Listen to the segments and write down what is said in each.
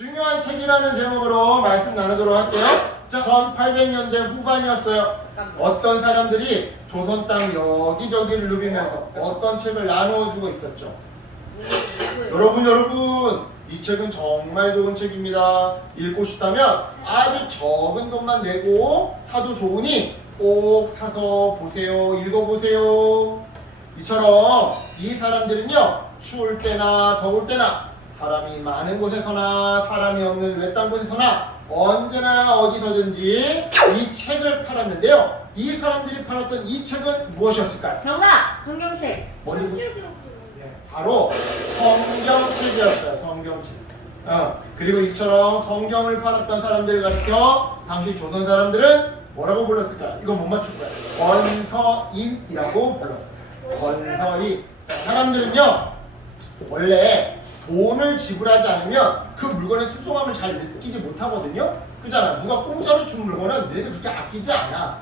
중요한 책이라는 제목으로 말씀 나누도록 할게요. 자, 1800년대 후반이었어요. 어떤 사람들이 조선 땅 여기저기를 누비면서 어떤 책을 나누어주고 있었죠. 여러분, 이 책은 정말 좋은 책입니다. 읽고 싶다면 아주 적은 돈만 내고 사도 좋으니 꼭 사서 보세요. 읽어보세요. 이처럼 이 사람들은요, 추울 때나 더울 때나 사람이 많은 곳에서나 사람이 없는 외딴 곳에서나 언제나 어디서든지 이 책을 팔았는데요. 이 사람들이 팔았던 이 책은 무엇이었을까요? 정답! 성경책. 머리서 바로 성경책이었어요. 성경책. 그리고 이처럼 성경을 팔았던 사람들을 가리켜 당시 조선 사람들은 뭐라고 불렀을까요? 이거 못 맞출 거예요. 권서인이라고 불렀어요. 권서인. 자, 사람들은요, 원래 돈을 지불하지 않으면 그 물건의 수종함을 잘 느끼지 못하거든요. 그잖아. 누가 공짜로 준 물건은 너희들 그렇게 아끼지 않아.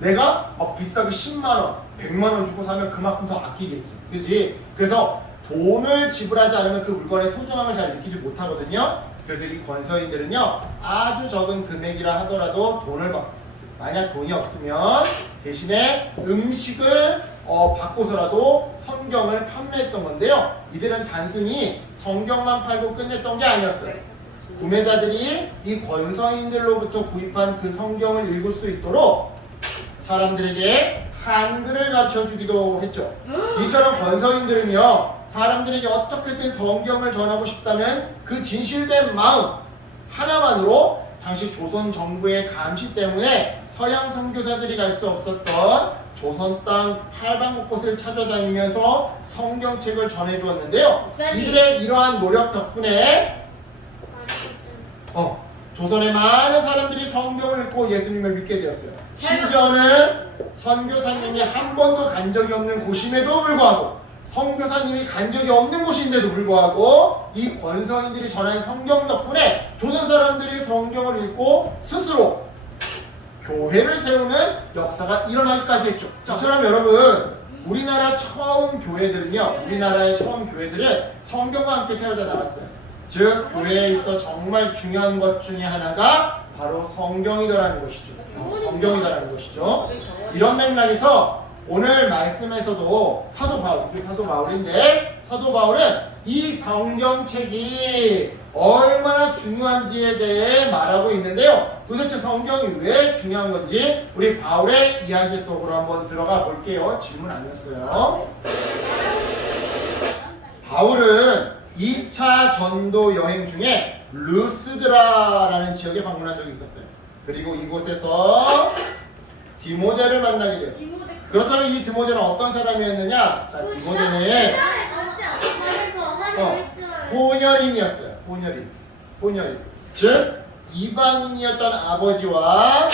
내가 막 비싸게 10만원, 100만원 주고 사면 그만큼 더 아끼겠지. 그지? 그래서 돈을 지불하지 않으면 그 물건의 소중함을 잘 느끼지 못하거든요. 그래서 이 권서인들은요, 아주 적은 금액이라 하더라도 돈을 받고, 만약 돈이 없으면 대신에 음식을 받고서라도 성경을 판매했던 건데요. 이들은 단순히 성경만 팔고 끝냈던 게 아니었어요. 구매자들이 이 권서인들로부터 구입한 그 성경을 읽을 수 있도록 사람들에게 한글을 가르쳐주기도 했죠. 이처럼 권서인들은요, 사람들에게 어떻게든 성경을 전하고 싶다면 그 진실된 마음 하나만으로 당시 조선 정부의 감시 때문에 서양 선교사들이 갈 수 없었던 조선 땅 팔방곳곳을 찾아다니면서 성경책을 전해주었는데요. 이들의 이러한 노력 덕분에 조선의 많은 사람들이 성경을 읽고 예수님을 믿게 되었어요. 심지어는 선교사님이 한 번도 간 적이 없는 곳임에도 불구하고, 선교사님이 간 적이 없는 곳인데도 불구하고 이 권서인들이 전한 성경 덕분에 조선 사람들이 성경을 읽고 스스로 교회를 세우는 역사가 일어나기까지 했죠. 저처럼 여러분, 우리나라의 처음 교회들은 성경과 함께 세워져 나갔어요. 즉, 교회에 있어 정말 중요한 것 중에 하나가 바로 성경이더라는 것이죠. 성경이더라는 것이죠. 이런 맥락에서 오늘 말씀에서도 사도 바울, 이게 사도 바울인데, 사도 바울은 이 성경책이 얼마나 중요한지에 대해 말하고 있는데요. 도대체 성경이 왜 중요한 건지 우리 바울의 이야기 속으로 한번 들어가 볼게요. 질문 아니었어요. 바울은 2차 전도 여행 중에 르스드라라는 지역에 방문한 적이 있었어요. 그리고 이곳에서 디모데를 만나게 되었어요. 그렇다면 이 디모데는 어떤 사람이었느냐? 자, 디모데는 혼혈인이었어요. 혼혈인. 즉, 이방인이었던 아버지와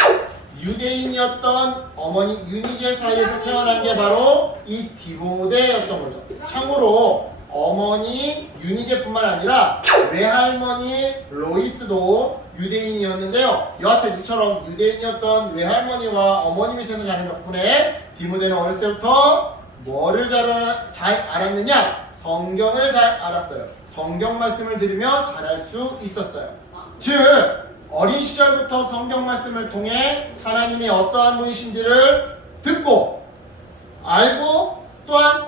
유대인이었던 어머니 유니게 사이에서 태어난 게 바로 이 디모데였던 거죠. 참고로 어머니 유니게뿐만 아니라 외할머니 로이스도 유대인이었는데요. 여하튼 이처럼 유대인이었던 외할머니와 어머니 밑에서 자란 덕분에 디모데는 어렸을 때부터 뭐를 잘 알았느냐? 성경을 잘 알았어요. 성경 말씀을 들으며 잘할 수 있었어요. 즉, 어린 시절부터 성경 말씀을 통해 하나님이 어떠한 분이신지를 듣고 알고, 또한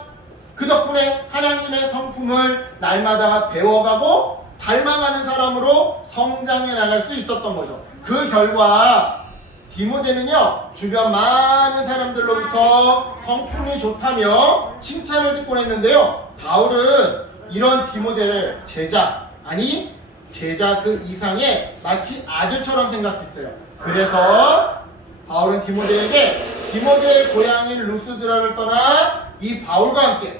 그 덕분에 하나님의 성품을 날마다 배워가고 닮아가는 사람으로 성장해 나갈 수 있었던 거죠. 그 결과 디모데는요, 주변 많은 사람들로부터 성품이 좋다며 칭찬을 듣곤 했는데요. 바울은 이런 디모데를 제자 그 이상의 마치 아들처럼 생각했어요. 그래서 바울은 디모데에게 디모데의 고향인 루스드라를 떠나 이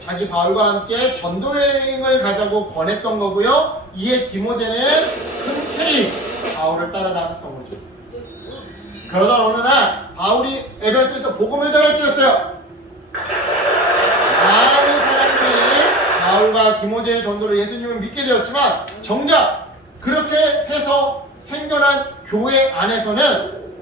자기 바울과 함께 전도여행을 가자고 권했던 거고요. 이에 디모데는 흔쾌히 바울을 따라 나섰던 거죠. 그러다 어느 날 바울이 에베소에서 복음을 전할 때였어요. 많은 사람들이 바울과 디모데의 전도로 예수님을 믿게 되었지만, 정작 그렇게 해서 생겨난 교회 안에서는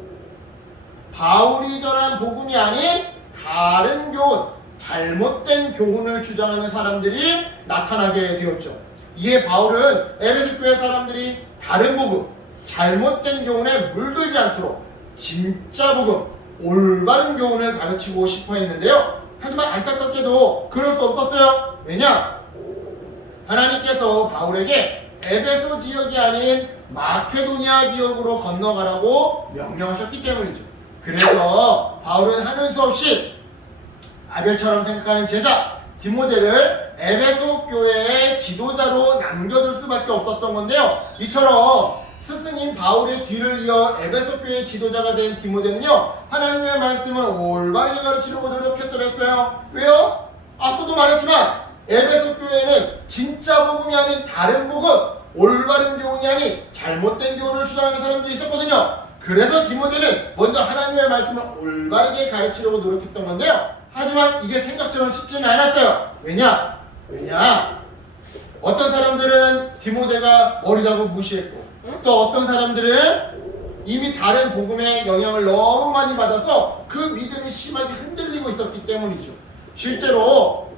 바울이 전한 복음이 아닌 다른 교훈, 잘못된 교훈을 주장하는 사람들이 나타나게 되었죠. 이에 바울은 에베소 교회 사람들이 다른 복음, 잘못된 교훈에 물들지 않도록 진짜 복음, 올바른 교훈을 가르치고 싶어 했는데요. 하지만 안타깝게도 그럴 수 없었어요. 왜냐? 하나님께서 바울에게 에베소 지역이 아닌 마케도니아 지역으로 건너가라고 명령하셨기 때문이죠. 그래서 바울은 하는 수 없이 아들처럼 생각하는 제자 디모데를 에베소 교회의 지도자로 남겨둘 수밖에 없었던 건데요. 이처럼 스승인 바울의 뒤를 이어 에베소 교회의 지도자가 된 디모데는요, 하나님의 말씀을 올바르게 가르치려고 노력했더랬어요. 왜요? 앞서도 말했지만 에베소 교회는 진짜 복음이 아닌 다른 복음, 올바른 교훈이 아닌 잘못된 교훈을 주장하는 사람들이 있었거든요. 그래서 디모데는 먼저 하나님의 말씀을 올바르게 가르치려고 노력했던 건데요. 하지만 이게 생각처럼 쉽지는 않았어요. 왜냐? 어떤 사람들은 디모데가 어리다고 무시했고, 또 어떤 사람들은 이미 다른 복음의 영향을 너무 많이 받아서 그 믿음이 심하게 흔들리고 있었기 때문이죠. 실제로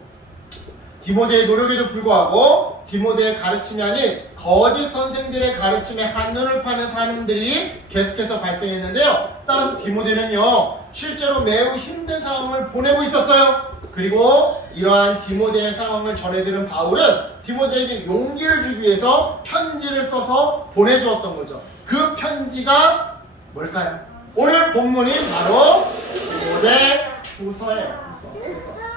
디모데의 노력에도 불구하고 디모데의 가르침이 아닌 거짓 선생들의 가르침에 한눈을 파는 사람들이 계속해서 발생했는데요. 따라서 디모데는요, 실제로 매우 힘든 상황을 보내고 있었어요. 그리고 이러한 디모데의 상황을 전해들은 바울은 디모데에게 용기를 주기 위해서 편지를 써서 보내주었던 거죠. 그 편지가 뭘까요? 오늘 본문이 바로 디모데후서예요.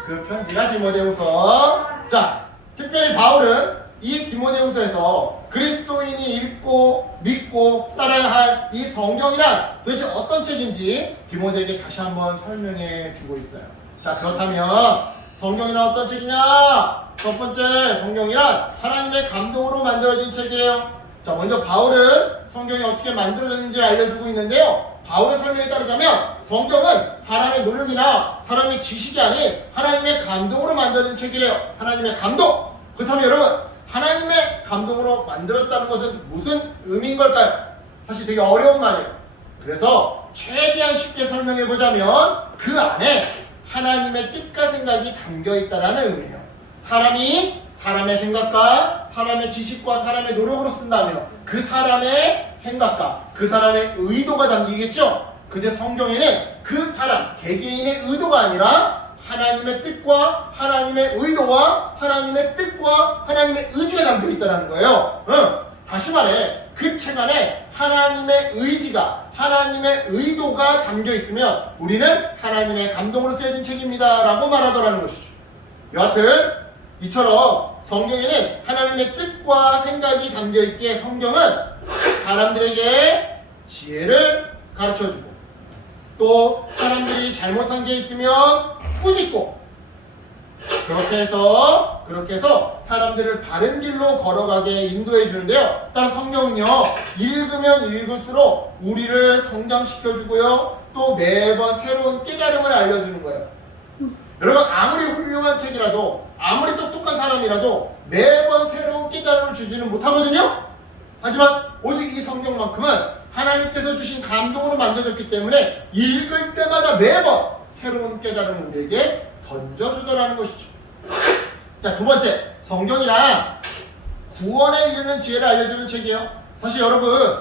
그 편지가 디모데후서. 자, 특별히 바울은 이 디모데후서에서 그리스도인이 읽고 믿고 따라야 할 이 성경이란 도대체 어떤 책인지 디모데에게 다시 한번 설명해 주고 있어요. 자, 그렇다면 성경이란 어떤 책이냐? 첫 번째, 성경이란 하나님의 감동으로 만들어진 책이에요. 자, 먼저 바울은 성경이 어떻게 만들어졌는지 알려주고 있는데요. 바울의 설명에 따르자면 성경은 사람의 노력이나 사람의 지식이 아닌 하나님의 감동으로 만들어진 책이래요. 하나님의 감동! 그렇다면 여러분, 하나님의 감동으로 만들었다는 것은 무슨 의미인 걸까요? 사실 되게 어려운 말이에요. 그래서 최대한 쉽게 설명해보자면 그 안에 하나님의 뜻과 생각이 담겨있다는 의미예요. 사람이 사람의 생각과 사람의 지식과 사람의 노력으로 쓴다며 그 사람의 생각과 그 사람의 의도가 담기겠죠? 근데 성경에는 그 사람, 개개인의 의도가 아니라 하나님의 뜻과 하나님의 의도와 하나님의 뜻과 하나님의 의지가 담겨있다는 거예요. 다시 말해, 그 책 안에 하나님의 의지가, 하나님의 의도가 담겨있으면 우리는 하나님의 감동으로 쓰여진 책입니다 라고 말하더라는 것이죠. 여하튼 이처럼 성경에는 하나님의 뜻과 생각이 담겨있기에 성경은 사람들에게 지혜를 가르쳐주고 또 사람들이 잘못한 게 있으면 꾸짖고 그렇게 해서 사람들을 바른 길로 걸어가게 인도해 주는데요. 따라서 성경은요, 읽으면 읽을수록 우리를 성장시켜주고요, 또 매번 새로운 깨달음을 알려주는 거예요. 여러분, 아무리 훌륭한 책이라도, 아무리 똑똑한 사람이라도 매번 새로운 깨달음을 주지는 못하거든요. 하지만 오직 이 성경만큼은 하나님께서 주신 감동으로 만들어졌기 때문에 읽을 때마다 매번 새로운 깨달음을 우리에게 던져주더라는 것이죠. 자, 두 번째, 성경이란 구원에 이르는 지혜를 알려주는 책이에요. 사실 여러분,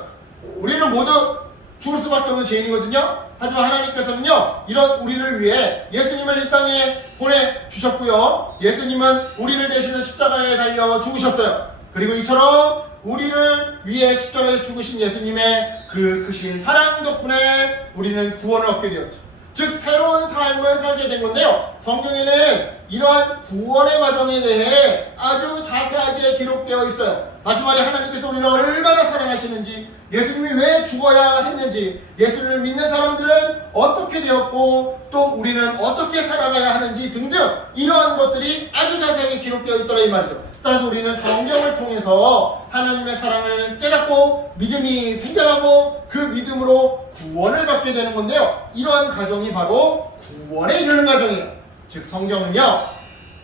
우리는 모두 죽을 수밖에 없는 죄인이거든요. 하지만 하나님께서는요, 이런 우리를 위해 예수님을 이 땅에 보내주셨고요, 예수님은 우리를 대신해 십자가에 달려 죽으셨어요. 그리고 이처럼 우리를 위해 십자가에 죽으신 예수님의 그 크신 사랑 덕분에 우리는 구원을 얻게 되었죠. 즉 새로운 삶을 살게 된 건데요. 성경에는 이러한 구원의 과정에 대해 아주 자세하게 기록되어 있어요. 다시 말해 하나님께서 우리를 얼마나 사랑하시는지, 예수님이 왜 죽어야 했는지, 예수님을 믿는 사람들은 어떻게 되었고 또 우리는 어떻게 살아가야 하는지 등등 이러한 것들이 아주 자세하게 기록되어 있더라 이 말이죠. 따라서 우리는 성경을 통해서 하나님의 사랑을 깨닫고 믿음이 생겨나고 그 믿음으로 구원을 받게 되는 건데요. 이러한 과정이 바로 구원에 이르는 과정이에요. 즉 성경은요,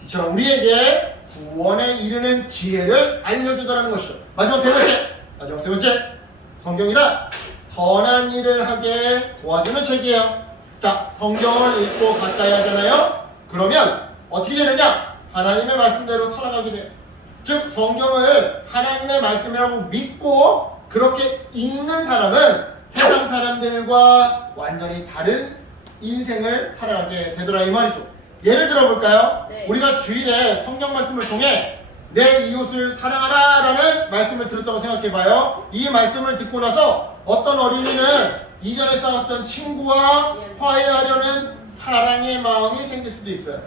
이처럼 우리에게 구원에 이르는 지혜를 알려주더라는 것이죠. 마지막 세 번째, 성경이란 선한 일을 하게 도와주는 책이에요. 자, 성경을 읽고 가까이 하잖아요. 그러면 어떻게 되느냐? 하나님의 말씀대로 살아가게 돼요. 즉 성경을 하나님의 말씀이라고 믿고 그렇게 읽는 사람은 세상 사람들과 완전히 다른 인생을 살아가게 되더라 이 말이죠. 예를 들어 볼까요? 네. 우리가 주일에 성경 말씀을 통해 내 이웃을 사랑하라 라는 말씀을 들었다고 생각해 봐요. 이 말씀을 듣고 나서 어떤 어린이는 이전에 싸웠던 친구와 화해하려는 사랑의 마음이 생길 수도 있어요.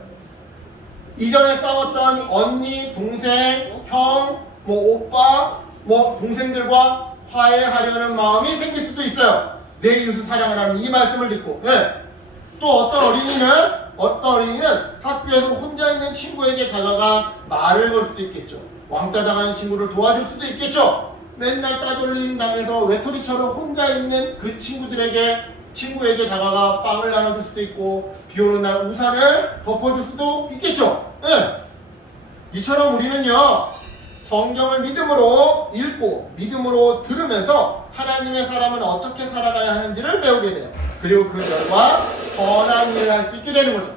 이전에 싸웠던 언니, 동생, 형, 뭐 오빠, 뭐 동생들과 화해하려는 마음이 생길 수도 있어요. 내 이웃을 사랑하라는 이 말씀을 듣고. 네. 또 어떤 어린이는 학교에서 혼자 있는 친구에게 다가가 말을 걸 수도 있겠죠. 왕따 당하는 친구를 도와줄 수도 있겠죠. 맨날 따돌림 당해서 외톨이처럼 혼자 있는 그 친구에게 다가가 빵을 나눠줄 수도 있고, 비 오는 날 우산을 덮어줄 수도 있겠죠. 네. 이처럼 우리는요, 성경을 믿음으로 읽고 믿음으로 들으면서 하나님의 사람은 어떻게 살아가야 하는지를 배우게 돼요. 그리고 그 결과 선한 일을 할 수 있게 되는 거죠.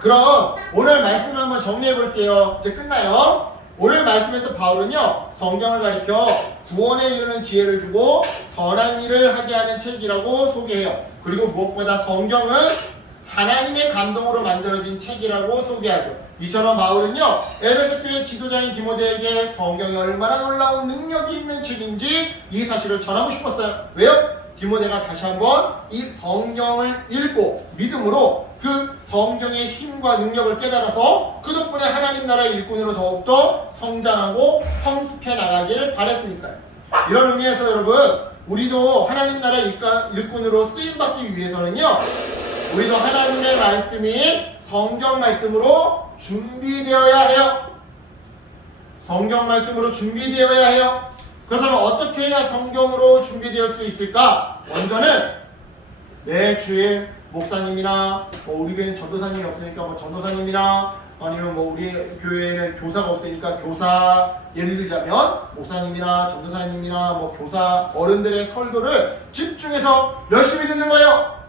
그럼 오늘 말씀 한번 정리해 볼게요. 이제 끝나요. 오늘 말씀에서 바울은요, 성경을 가리켜 구원에 이르는 지혜를 주고 선한 일을 하게 하는 책이라고 소개해요. 그리고 무엇보다 성경은 하나님의 감동으로 만들어진 책이라고 소개하죠. 이처럼 바울은요, 에베소 교회 지도자인 디모데에게 성경이 얼마나 놀라운 능력이 있는 책인지 이 사실을 전하고 싶었어요. 왜요? 디모데가 다시 한번 이 성경을 읽고 믿음으로 그 성경의 힘과 능력을 깨달아서 그 덕분에 하나님 나라의 일꾼으로 더욱더 성장하고 성숙해 나가길 바랬으니까요. 이런 의미에서 여러분, 우리도 하나님 나라의 일꾼으로 쓰임받기 위해서는요, 우리도 하나님의 말씀인 성경 말씀으로 준비되어야 해요. 성경 말씀으로 준비되어야 해요. 그렇다면 어떻게 해야 성경으로 준비될 수 있을까? 먼저는 매 주일 목사님이나 우리 교회는 전도사님이 없으니까 전도사님이나 아니면 우리 교회에는 교사가 없으니까 교사, 예를 들자면 목사님이나 전도사님이나 교사 어른들의 설교를 집중해서 열심히 듣는 거예요.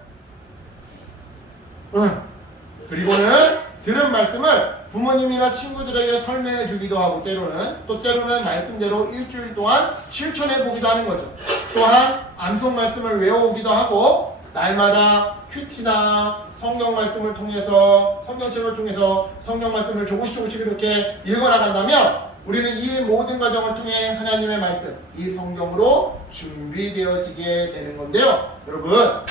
그리고는 들은 말씀을 부모님이나 친구들에게 설명해 주기도 하고, 때로는 말씀대로 일주일 동안 실천해 보기도 하는 거죠. 또한 암송 말씀을 외워오기도 하고, 날마다 큐티나 성경 말씀을 통해서, 성경책을 통해서 성경 말씀을 조금씩 이렇게 읽어나간다면 우리는 이 모든 과정을 통해 하나님의 말씀, 이 성경으로 준비되어지게 되는 건데요. 여러분,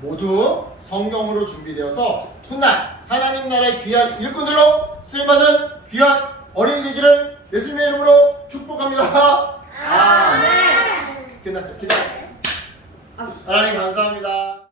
모두 성경으로 준비되어서 훗날 하나님 나라의 귀한 일꾼들로 쓰임받은 귀한 어린이 되기를 예수님의 이름으로 축복합니다. 아멘. 끝났어요. 기도해요. 하나님 감사합니다.